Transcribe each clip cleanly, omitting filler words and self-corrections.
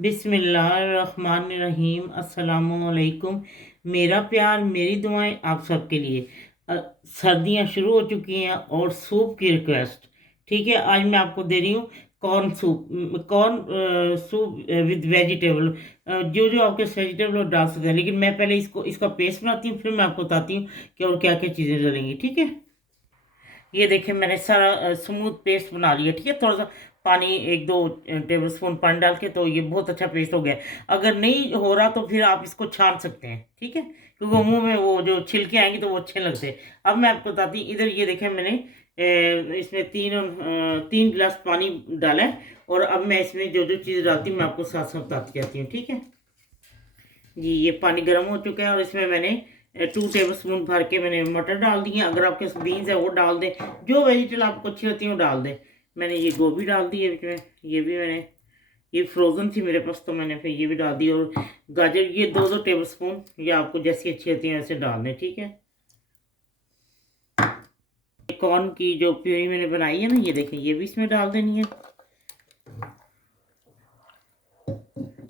बिस्मिल्लाहिर्रहमानिर्रहीम अस्सलामुअलैकुम। मेरा प्यार मेरी दुआएं आप सबके लिए। सर्दियां शुरू हो चुकी हैं और सूप की रिक्वेस्ट। ठीक है, आज मैं आपको दे रही हूँ corn soup. Corn soup with vegetable. जो जो आपके वेजिटेबल वो डाल सकते हैं, लेकिन मैं पहले इसको इसका पेस्ट बनाती हूँ, फिर मैं आपको बताती हूँ कि और क्या क्या चीज़ें डलेंगी। ठीक है, ये देखिए मैंने सारा स्मूथ पेस्ट बना लिया। ठीक है, थोड़ा सा पानी, एक दो टेबल स्पून पानी डाल के, तो ये बहुत अच्छा पेस्ट हो गया। अगर नहीं हो रहा तो फिर आप इसको छान सकते हैं। ठीक है, क्योंकि मुंह में वो जो छिलके आएंगे तो वो अच्छे लगते हैं। अब मैं आपको बताती हूँ, इधर ये देखें मैंने इसमें तीन गिलास पानी डाला है। और अब मैं इसमें जो जो चीज़ डालती हूँ मैं आपको साथ साथ बताती जाती हूँ। ठीक है जी, ये पानी गर्म हो चुका है और इसमें मैंने 2 टेबल स्पून भर के मैंने मटर डाल दिए। अगर आपके पास बीन्स है वो डाल दें, जो वेजिटेबल आपको अच्छी होती है वो डाल दें। मैंने ये गोभी डाल दी है बीच में, ये भी मैंने, ये फ्रोज़न थी मेरे पास तो मैंने फिर ये भी डाल दी। और गाजर ये 2 2 टेबल स्पून, ये आपको जैसी अच्छी होती है वैसे डाल दें। ठीक है, कॉर्न की जो प्यूरी मैंने बनाई है ना, ये देखें, ये भी इसमें डाल देनी है।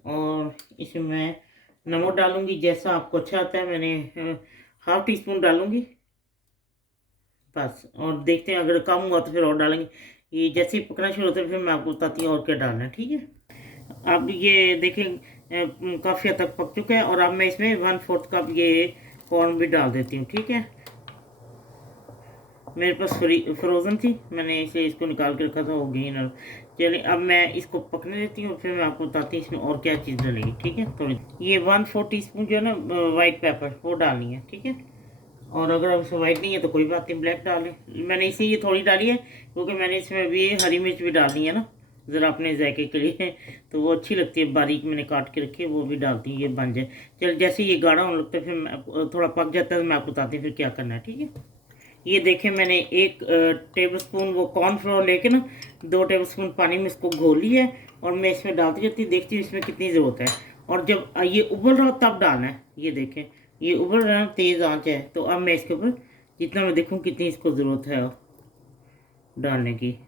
और इसमें मैं नमक डालूंगी जैसा आपको अच्छा आता है। मैंने 1/2 टी स्पून डालूंगी बस। और देखते हैं, अगर कम हुआ तो फिर और डालेंगे। ये जैसे ही पकना शुरू होता है फिर मैं आपको बताती हूँ और क्या डालना है। ठीक है, अब ये देखें काफ़ी हद तक पक चुका है। और अब मैं इसमें 1/4 कप ये कॉर्न भी डाल देती हूँ। ठीक है, मेरे पास फ्रोज़न थी, मैंने इसे इसको निकाल के रखा था, हो गई ना। चलिए अब मैं इसको पकने देती हूँ, फिर मैं आपको बताती हूँ इसमें और क्या चीज़ डलेगी। ठीक है, थोड़ी ये 1/4 टी स्पून जो है ना वाइट पेपर वो डालनी है। ठीक है, और अगर उसमें वाइट नहीं है तो कोई बात नहीं, ब्लैक डालें। मैंने इसे ये थोड़ी डाली है क्योंकि मैंने इसमें अभी हरी मिर्च भी डालनी है ना, ज़रा अपने जायके के लिए तो वो अच्छी लगती है, बारीक मैंने काट के रखी है, वो भी डालती हूँ, ये बन जाए। चल जैसे ये गाढ़ा होने लगता है फिर मैं थोड़ा पक जाता है तो मैं आपको बताती हूँ फिर क्या करना है। ठीक है, ये देखें मैंने 1 टेबल स्पून वो कॉर्नफ्लोर लेके ना 2 टेबल स्पून पानी में इसको घोल लिया है। और मैं इसमें डालती जाती हूँ, देखती हूँ इसमें कितनी ज़रूरत है। और जब ये उबल रहा हो तब डालना है। ये देखें, ये उबल रहा है, तेज़ आंच है, तो अब मैं इसके ऊपर जितना मैं देखूँ कितनी इसको ज़रूरत है डालने की,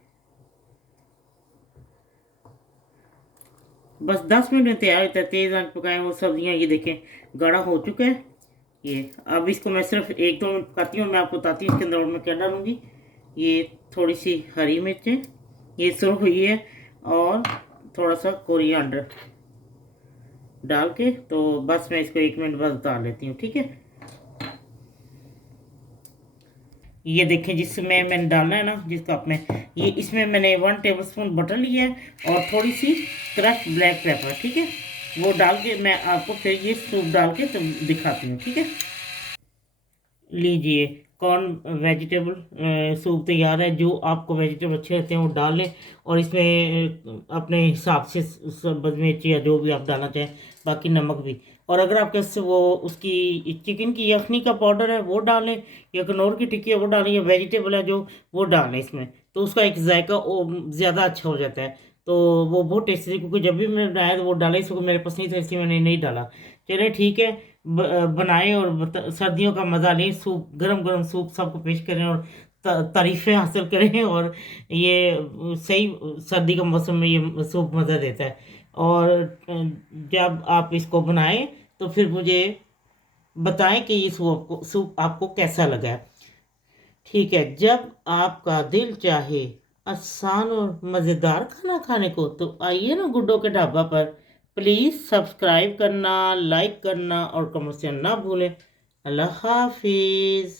बस 10 मिनट में तैयार होता है। तेज़ आंच पकाएं वो सब्जियाँ। ये देखें गाढ़ा हो चुका है ये। अब इसको मैं सिर्फ 1 2 मिनट पकाती हूँ और मैं आपको बताती हूँ इसके अंदर और मैं क्या डालूँगी। ये थोड़ी सी हरी मिर्चें, ये सुर्ख हुई है, और थोड़ा सा कोरिएंडर डाल के, तो बस मैं इसको 1 मिनट बाद उतार लेती हूँ। ठीक है, ये देखें जिसमें मैंने डालना है ना, जिस कप में, ये इसमें मैंने 1 टेबल स्पून बटर लिया है और थोड़ी सी क्रश ब्लैक पेपर। ठीक है, वो डाल के मैं आपको फिर ये सूप डाल के तो दिखाती हूँ। ठीक है, लीजिए कॉर्न वेजिटेबल सूप तैयार है। जो आपको वेजिटेबल अच्छे लगते हैं वो डाल लें, और इसमें अपने हिसाब से सब्ज़ मिर्च या जो भी आप डालना चाहें, बाकी नमक भी। और अगर आपके पास वो उसकी चिकन की यखनी का पाउडर है वो डालें, या कनौर की टिक्की है वो डालें, या वेजिटेबल है जो वो डालें इसमें, तो उसका एक जायका ज़्यादा अच्छा हो जाता है। तो वो बहुत टेस्टी, क्योंकि जब भी मैंने बनाया तो वो डाला, इसको मेरे पास नहीं था इसलिए मैंने नहीं डाला। चलिए ठीक है, बनाएं और सर्दियों का मज़ा लें। सूप, गरम गरम सूप सबको पेश करें और तारीफ़ें हासिल करें। और ये सही सर्दी का मौसम में ये सूप मज़ा देता है। और जब आप इसको बनाएं तो फिर मुझे बताएं कि ये सूप आपको कैसा लगा है। ठीक है, जब आपका दिल चाहे आसान और मज़ेदार खाना खाने को, तो आइए ना गुड्डो के ढाबा पर। प्लीज़ सब्सक्राइब करना, लाइक करना और कमेंट करना ना भूलें। अल्लाह हाफिज़।